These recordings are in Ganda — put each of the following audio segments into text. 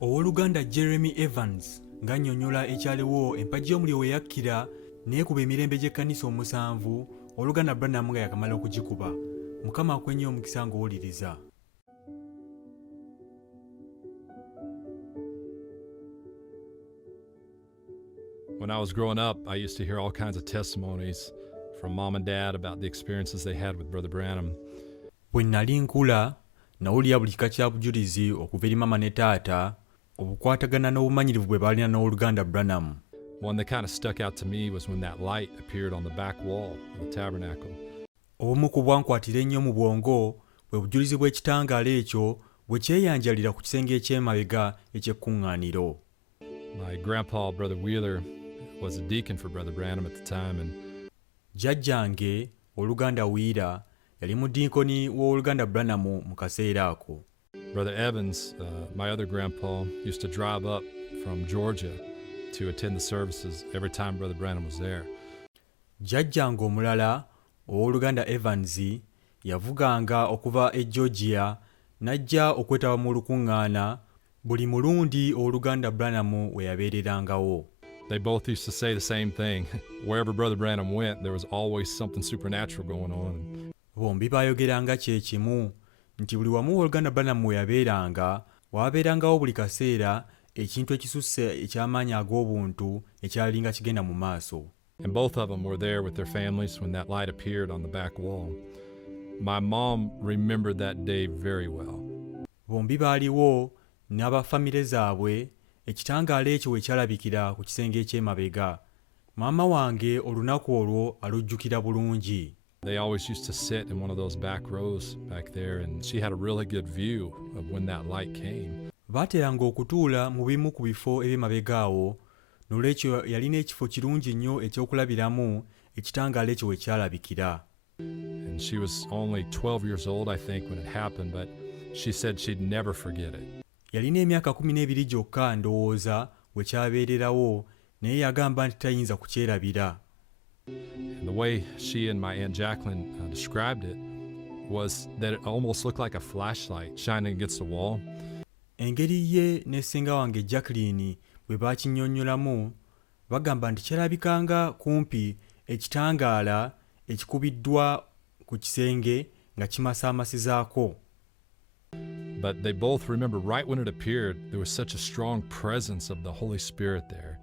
Owooluganda Jeremy Evans ng'annyonnyola ekyaliwo empagi y'omuliro we yakkira n'ekuba emirembe gy'ekkanisa omusanvu, owooluganda Branham nga yakamala okugikuba. Mukama akwe nnyo omukisa ng'owuliriza. When I was growing up, I used to hear all kinds of testimonies from mom and dad about the experiences they had with Brother Branham. Bwe nnali nkula, nawulira buli kika kya bujulizi okuva eri mama ne taata obukwatagana n'obumanyirivu bwe baalina n'owooluganda Branham. One that kind of stuck out to me was when that light appeared on the back wall of the tabernacle. Obumu ku bwankwatira ennyo mu bwongo bwe bujulizi bw'ekitangaala ekyo bwe kyeyanjalira ku kisenge eky'emabega eky'ekkuŋŋaaniro. My grandpa, Brother Wheeler, was a deacon for Brother Branham at the time, and Jjajjange owooluganda Wheeler yali mudiikoni w'owooluganda Branham mu kaseera ako. Brother Evans, my other grandpa, used to drive up from Georgia to attend the services every time Brother Branham was there. Jjajjange omulala owooluganda Evans yavuganga okuva e Georgia n'ajja okwetaba mu lukuŋŋaana buli mulundi owooluganda Branham we yabeererangawo. They both used to say the same thing. Wherever Brother Branham went, there was always something supernatural going on. Bombi baayogeranga kye kimu nti buli wamu owooluganda Branham we yabeeranga waabeerangawo buli kaseera ekintu ekisusse eky'amaanyi ag'obuntu ekyalinga kigenda mu maaso. And both of them were there with their families when that light appeared on the back wall. My mom remembered that day very well. Bombi baaliwo n'abafamire zaabwe ekitangaala ekyo we kyalabikira ku kisenge eky'emabega. Maama wange olunaku olwo alujjukira bulungi. They always used to sit in one of those back rows back there, and she had a really good view of when that light came. Baateranga okutuula mu bimu ku bifo eby'emabega awo, n'olwekyo yalina ekifo kirungi nnyo ekyokulabiramu ekitangaala ekyo we kyalabikira. And she was only 12 years old, I think, when it happened, but she said she'd never forget it. Yalina emyaka 12 gyokka ndowooza we kyabeererawo, naye yagamba nti tayinza kukyerabira. And the way she and my Aunt Jacqueline described it was that it almost looked like a flashlight shining against the wall. Engeri ye ne ssenga wange Jacqueline bwe baakinnyonnyolamu bagamba nti kyalabikanga kumpi ekitangaala ekikubiddwa ku kisenge nga kimasaamasizaako. But they both remember right when it appeared, there was such a strong presence of the Holy Spirit there.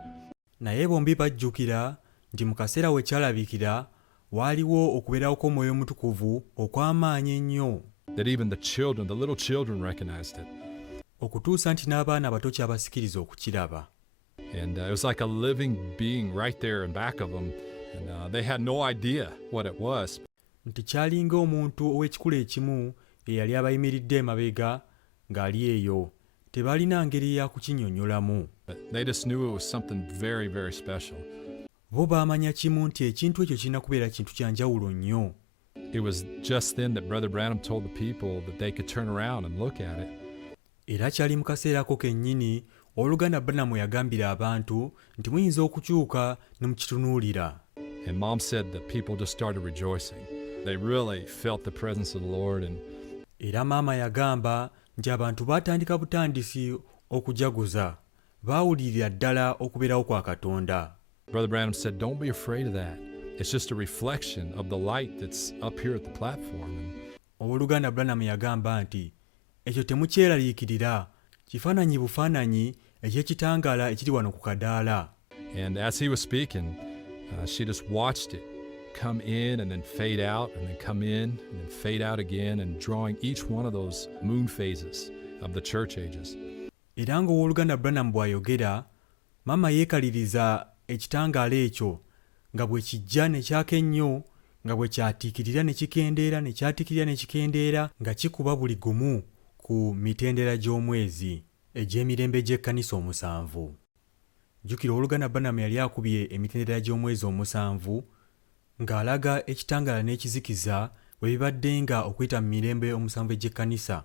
Naye bombi bajjukira nti mu kaseera we kyalabikira waaliwo okubeerawo kw'Omwoyo Omutukuvu okw'amaanyi ennyo. That even the little children recognized it. Okutuusa nti n'abaana abato kyabasikiriza okukiraba. And it was like a living being right there in back of them, and they had no idea what it was. Nti kyalinga omuntu ow'ekikula ekimu eyali abayimiridde emabega ng'ali eyo, tebaalina ngeri ya kukinnyonnyolamu. They just knew it was something very, very special. Bo baamanya kimu nti ekintu ekyo kirina kubeera kintu kya njawulo nnyo. It was just then that Brother Branham told the people that they could turn around and look at it. Era kyali mu kaseera ako kennyini owooluganda Branham yagambira abantu nti muyinza okukyuka ne mukitunuulira. And Mom said that people just started rejoicing. They really felt the presence of the Lord. And era maama yagamba nti abantu baatandika butandisi okujaguza, baawulirira ddala okubeerawo kwa Katonda. Brother Branham said, "Don't be afraid of that. It's just a reflection of the light that's up here at the platform." Owooluganda Branham yagamba nti ekyo temukyeraliikirira, kifaananyi bufaananyi eky'ekitangaala ekiri wano ku kadaala. And as he was speaking, she just watched it come in and then fade out and then come in and then fade out again, and drawing each one of those moon phases of the church ages. Era ng'owooluganda Branham bw'ayogera, maama yeekaliriza ekitangaala ekyo nga bwe kijja ne kyaka ennyo, nga bwe kyatiikirira ne kikendeera ne kyatiikirira ne kikendeera, nga kikuba buli gumu ku mitendera gy'omwezi egy'emirembe gy'ekkanisa omusanvu. Jjukira owooluganda Branham yali akubye emitendera gy'omwezi omusanvu ng'alaga ekitangaala n'ekizikiza bwe bibadde nga okuyita mu mirembe omusanvu egy'ekkanisa.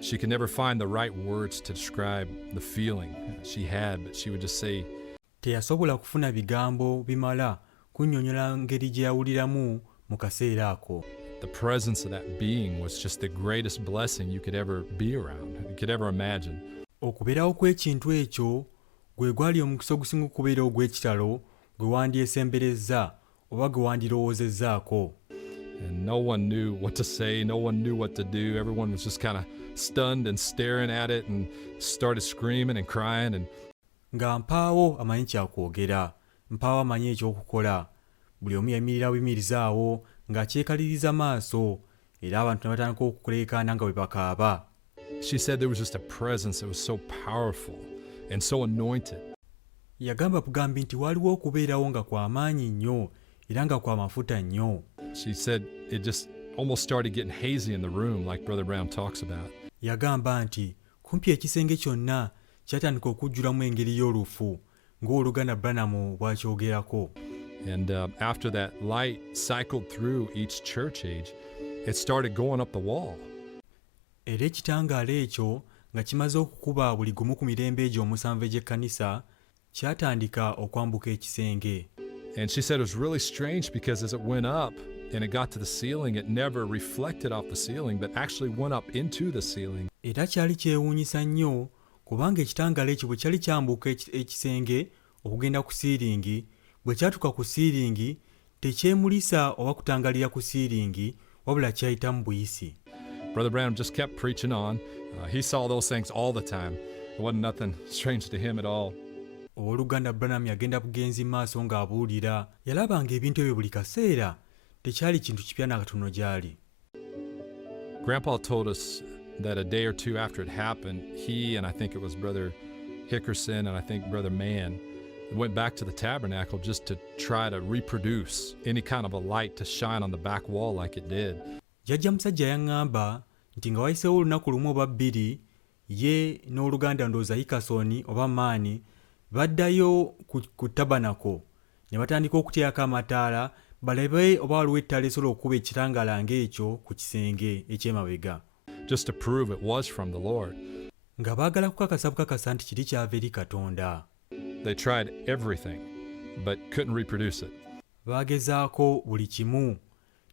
She could never find the right words to describe the feeling she had, but she would just say, teyasobola kufuna bigambo bimala kunnyonnyola ngeri gye yawuliramu mu kaseera ako. The presence of that being was just the greatest blessing you could ever be around, you could ever imagine. okubeerawo kw'ekintu ekyo gwe gwali omukisa ogusinga okubeera ogw'ekitalo gwe wandyesemberezza oba gwe wandirowoozezzaako. And no one knew what to say, no one knew what to do. Everyone was just kind of stunned and staring at it and started screaming and crying. And nga mpaawo amanyi kyakwogera, mpaawo amanyi ekyokukola. Buli omu yayimirira buyimirizaawo ng'akyekaliriza maaso, era abantu ne batandika okuleekaana nga bwe bakaaba. she said there was just a presence that was so powerful and so anointed. Yagamba bugambi nti waliwo okubeerawo nga kwa maanyi nnyo era nga kwa mafuta nnyo. She said it just almost started getting hazy in the room, like Brother Brown talks about. Yagamba nti kumpi ekisenge kyonna kyatandika okujjulamu engeri y'olufu ng'oluganda Branham bw'akyogerako. And after that light cycled through each church age, it started going up the wall. Era ekitangaala ekyo nga kimaze okukuba buli gumu ku mirembe egyo omusanvu egy'ekkanisa kyatandika okwambuka ekisenge. And she said it was really strange because as it went up and it got to the ceiling, it never reflected off the ceiling, but actually went up into the ceiling. Era kyali kyewuunyisa nnyo kubanga ekitangaala ekyo bwe kyali kyambuka ekisenge okugenda ku siiringi, bwe kyatuuka ku siiringi tekyemulisa oba kutangalira ku siiringi wabula kyayitamu buyisi. Brother Branham just kept preaching on. He saw those things all the time. It wasn't nothing strange to him at all. Owooluganda Branham yagenda bugenzi maaso ng'abuulira, yalabanga ebintu ebyo buli kaseera, tekyali kintu kipya nakatono gy'ali. Grandpa told us that a day or two after it happened, he and I think it was Brother Hickerson and I think Brother Mann went back to the tabernacle just to try to reproduce any kind of a light to shine on the back wall like it did. Jjajja musajja yaŋŋamba nti nga wayiseewo olunaku lumu oba bbiri, ye n'oluganda ndowooza Hickerson oba Mann baddayo ku tabanako ne batandika okuteerako amataala balabe oba waliwo ettaala esobola okukuba ekitangaala ng'ekyo ku kisenge eky'emabega. Just to prove it was from the Lord. Nga baagala kukakasa bukakasa nti kiri kyava eri Katonda. They tried everything, but couldn't reproduce it. Baagezaako buli kimu,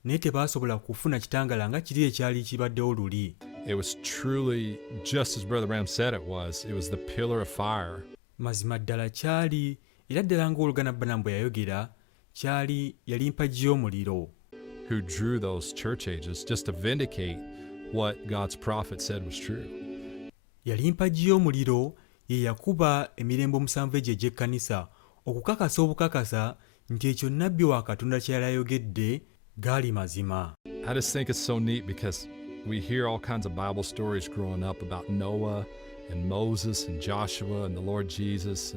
naye tebaasobola kufuna kitangaala nga kiri ekyali kibaddewo luli. It was truly just as Brother Branham said it was. It was the pillar of fire. Mazima ddala kyali, era ddala ng'oluganda Branham bwe yayogera, yali mpagi y'omuliro. Who drew those church ages just to vindicate what God's prophet said was true. Yali mpagi y'omuliro ye yakuba emirembe omusanvu egyo egy'ekkanisa okukakasa obukakasa nti ekyo nnabbi wa Katonda kye yali ayogedde gaali mazima. I just think it's so neat because we hear all kinds of Bible stories growing up about Noah and Moses and Joshua and the Lord Jesus.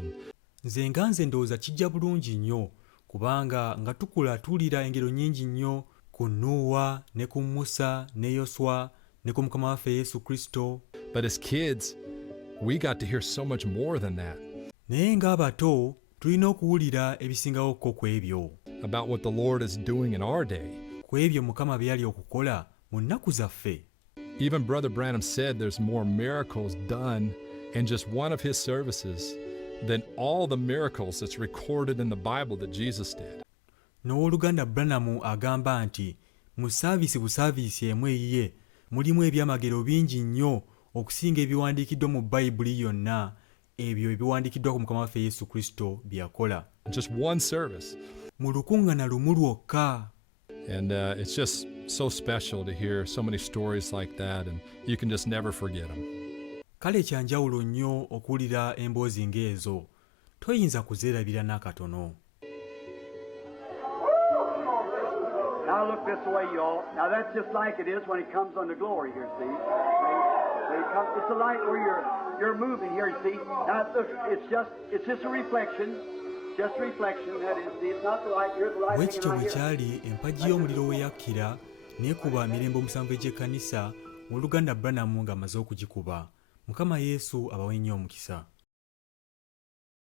Nze nga nze ndowooza kijja bulungi nnyo kubanga nga tukula tuwulira engero nnyingi nnyo ku Nuuwa ne ku Musa ne Yoswa ne ku Mukama waffe Yesu Kristo. But as kids, we got to hear so much more than that. Naye ng'abato tulina okuwulira ebisingawo ku ebyo. About what the Lord is doing in our day. Ku ebyo Mukama byali okukola mu nnaku zaffe. Even Brother Branham said there's more miracles done in just one of his services than all the miracles that's recorded in the Bible that Jesus did. N'owooluganda Branham agamba nti mu busaavisi emu eyiye mulimu ebyamagero bingi nnyo okusinga ebiwandiikiddwa mu Bayibuli yonna, ebyo ebiwandiikiddwa ku Mukama waffe Yesu Kristo bye yakola. Just one service. Mu lukuŋŋaana lumu lwokka. And it's just so special to hear so many stories like that, and you can just never forget them. Kale kyanjawulo nnyo okuwulira emboozi ng'ezo, toyinza kuzeerabira n'akatono. Now look this way, y'all. Now that's just like it is when it comes on the glory here, see? It's a light where you're moving here, see? Now look, it's just a reflection. Just reflection, that is, see, it's not the light, you're the light. Bwekityo bwe kyali empagi y'omuliro we yakkira n'ekuba emirembe omusanvu egy'ekkanisa, oluganda Branham ng'amaze okugikuba. Mukama Yesu abawe nnyo omukisa.